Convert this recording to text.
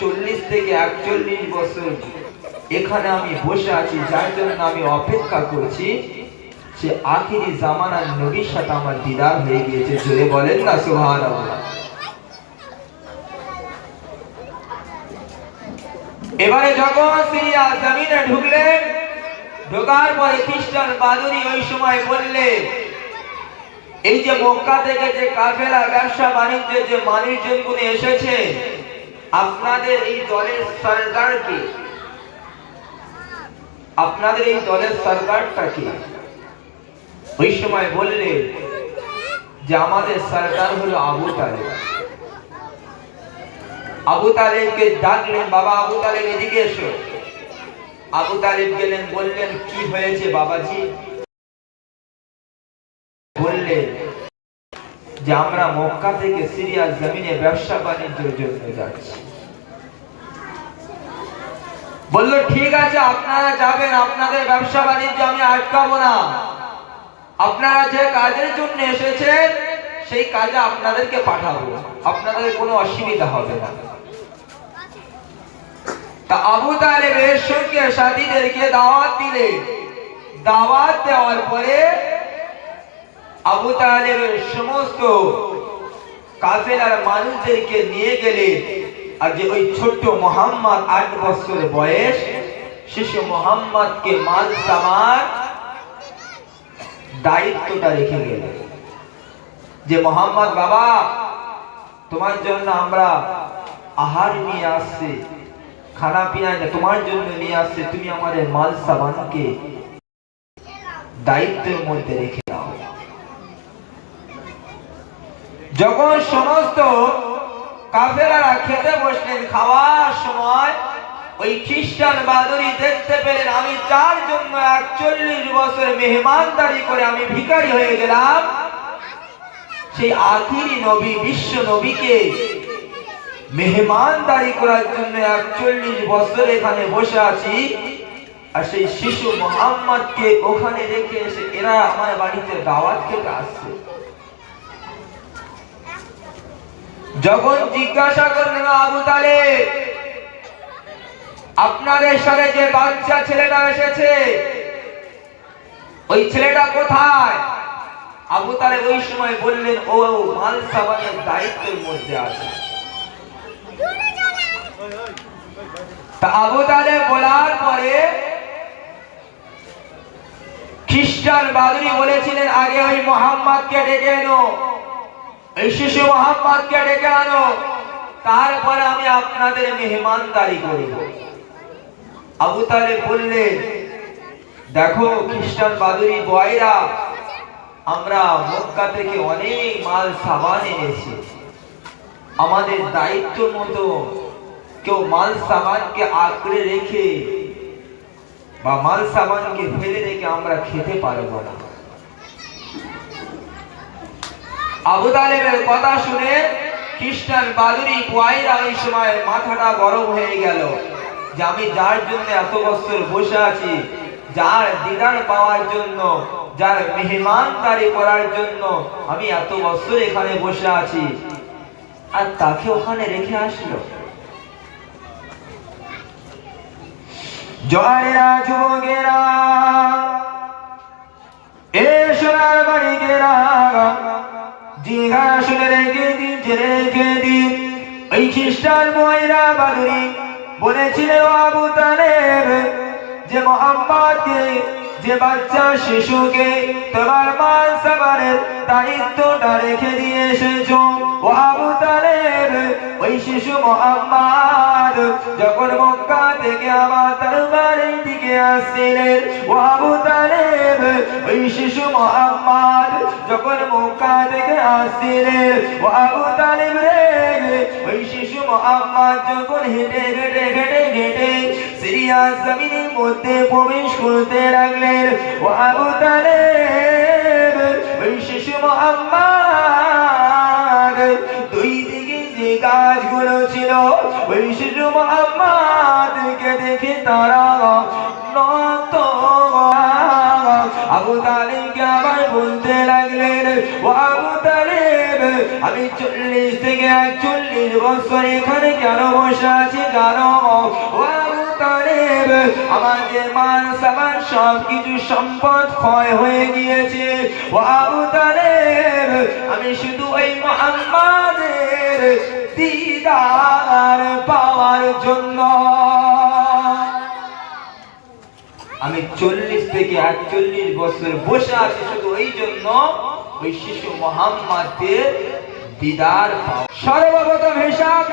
চল্লিশ থেকে একচল্লিশ বছর এখানে আমি বসে আছি, যার জন্য আমি অপেক্ষা করছি সে আখিরি জামানার নবীর সাথে আমার দিদার হয়ে গিয়েছে। জোরে বলেন না সুহান এবারে যখন সিরিয়া জমিনে ঢুকলেন, ঢোকার পরে খ্রিস্টান বাদুরি ওই সময় বললে, এই যে মক্কা থেকে যে কাফেলা ব্যবসা বাণিজ্যের যে মানুষজনগুলো এসেছে আপনাদের এই দলের সরকার কি? আপনাদের এই দলের সরকারটা কি? ওই সময় বললে যে আমাদের সরকার হলো আবু তালেব। আবু তালেবকে ডাকলেন, বাবা, আবু তালেব এদিকে এসো। আবু তালেব গেলেন, বললেন, কি হয়েছে বাবাজি বললেন যে আমরা মক্কা থেকে সিরিয়া জমিনে ব্যবসা বাণিজ্যের জন্য যাচ্ছি। বলল, ঠিক আছে, আপনারা যাবেন, আপনাদের ব্যবসা বাণিজ্য আমি আটকাবো না। আপনারা যে কাজের জন্য এসেছেন, সেই কাজে আপনাদেরকে পাঠাবো। আপনাদের কোনো অসুবিধা হবে না। তা আবু তালেবের সঙ্গে সাথীদেরকে দাওয়াত দিলে দাওয়াত দেওয়ার পরে আবু তালেবের সমস্ত কাফেলার মানুষদেরকে নিয়ে গেলে আর যে ওই ছোট্ট মোহাম্মদ আট বছর বয়স শিশু মোহাম্মদকে মাল সামার দায়িত্বটা রেখে গেল। যে মোহাম্মদ, বাবা, তোমার জন্য আমরা আহার নিয়ে আসছি, খানা পিনা তোমার জন্য নিয়ে আসছে, তুমি আমাদের মাল সামানকে দায়িত্বের মধ্যে রেখে যখন সমস্ত কাফেলারা খেতে বসলেন, খাওয়ার সময় ওই খ্রিস্টান বাদুরি দেখতে পেলেন, আমি তার জন্য একচল্লিশ বছর মেহমানদারি করে আমি ভিখারি হয়ে গেলাম। সেই আখিরি নবী, বিশ্ব নবীকে মেহমানদারি করার জন্য একচল্লিশ বছর এখানে বসে আছি। আর সেই শিশু মোহাম্মদকে ওখানে রেখে এসে এরা আমার বাড়িতে দাওয়াত খেতে আসছে। যখন জিজ্ঞাসা করলেন আবু তালে আপনাদের সাথে যে বাচ্চা ছেলেটা এসেছে, ওই ছেলেটা কোথায়? আবু তালে ওই সময় বললেন, ও মাল সাবানের দায়িত্বের মধ্যে আছে। তা আবু তালে বলার পরে খ্রিস্টান বাদুরি বলেছিলেন, আগে ওই মোহাম্মদকে ডেকে এনো। শিশু মোহাম্মদকে ডেকে আনো। তারপরে আমি আপনাদের মেহমানদারি করিব আবু তালে বললেন, দেখো খ্রিস্টান বাদুরি বয়রা, আমরা মক্কা থেকে অনেক মাল সাবান এনেছি। আমাদের দায়িত্ব মতো কেউ মাল সাবানকে আঁকড়ে রেখে বা মাল সাবানকে ফেলে রেখে আমরা খেতে পারব না। আবু তালেবের কথা শুনে খ্রিস্টান বাদুরি কোয়াইরা ওই সময় মাথাটা গরম হয়ে গেল যে আমি যার জন্য এত বছর বসে আছি, যার দিদার পাওয়ার জন্য, যার মেহমানদারি করার জন্য আমি এত বছর এখানে বসে আছি। আর তাকে ওখানে রেখে আসলো। জয়েরা যুবকেরা এ জিজ্ঞাসনে রেখে যে রেখে দিন ওই খ্রিস্টান ময়রা বাদুরি বলেছিলেন, আবু তালেব, যে মোহাম্মদকে যে বাচ্চা শিশুকে তোমার মাল সাবারের দায়িত্বটা রেখে দিয়ে এসেছ ও আবু তালেব, ওই শিশু মোহাম্মদ, যখন মক্কা থেকে আমার দরবারের আসছিলেন ও আবু তালেব, ওই শিশু মোহাম্মদ যখন মক্কা থেকে আসছিলেন ও আবু তালেব রে, ওই শিশু মোহাম্মদ যখন হেঁটে হেঁটে হেঁটে হেঁটে সিরিয়া জমিনের মধ্যে প্রবেশ করতে লাগলেন ও আবু তালেব, ওই শিশু মোহাম্মদ, দুই দিকে যে গাছগুলো ছিল, ওই শিশু মোহাম্মদকে দেখে তারা থেকে একচল্লিশ বছর এখানে কেন বসে আছি জানো? যে মান সব কিছু সম্পদ ক্ষয় হয়ে গিয়েছে। আমি শুধু ওই মোহাম্মদের দিদার পাওয়ার জন্য। আমি চল্লিশ থেকে একচল্লিশ বছর বসে আছি শুধু ওই জন্য, ওই শিশু মোহাম্মদের দিদার। সর্বপ্রথম হিসাব